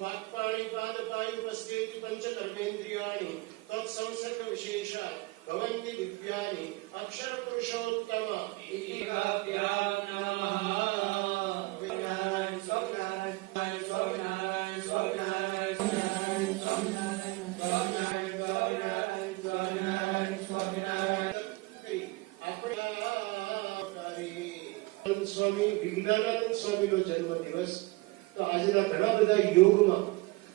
वाक्पाणि पादपायुपस्थेति पंचकर्मेन्द्रियाणि तत्संसर्ग विशेषात् भवन्ति दिव्यानि अक्षर पुरुषोत्तम इति काव्यां नमः। स्वामी विज्ञानानंद स्वामी नो जन्म दिवस तो આજના ઘણા બધા યોગમાં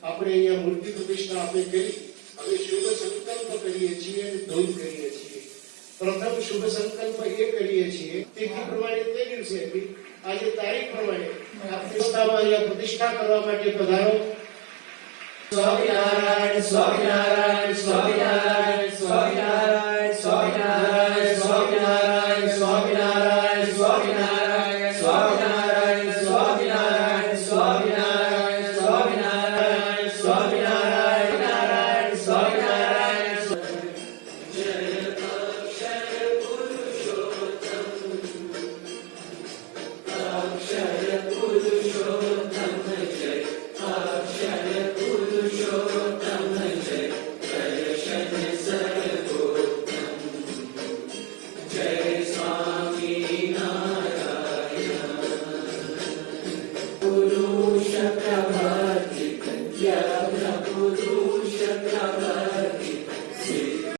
આપણે અહીંયા મૂર્તિ પ્રતિષ્ઠા આપણે કરી હવે શુભ સંકલ્પ કરીએ છીએ અને ધોઈ કરીએ છીએ। પ્રથમ શુભ સંકલ્પ એ કરીએ છીએ તિથિ પ્રમાણે તે દિવસે આજે તારીખ પ્રમાણે આ પ્રતિષ્ઠામાં અહીંયા પ્રતિષ્ઠા કરવા માટે પધારો। સ્વામિનારાયણ સ્વામિનારાયણ સ્વામિનારાયણ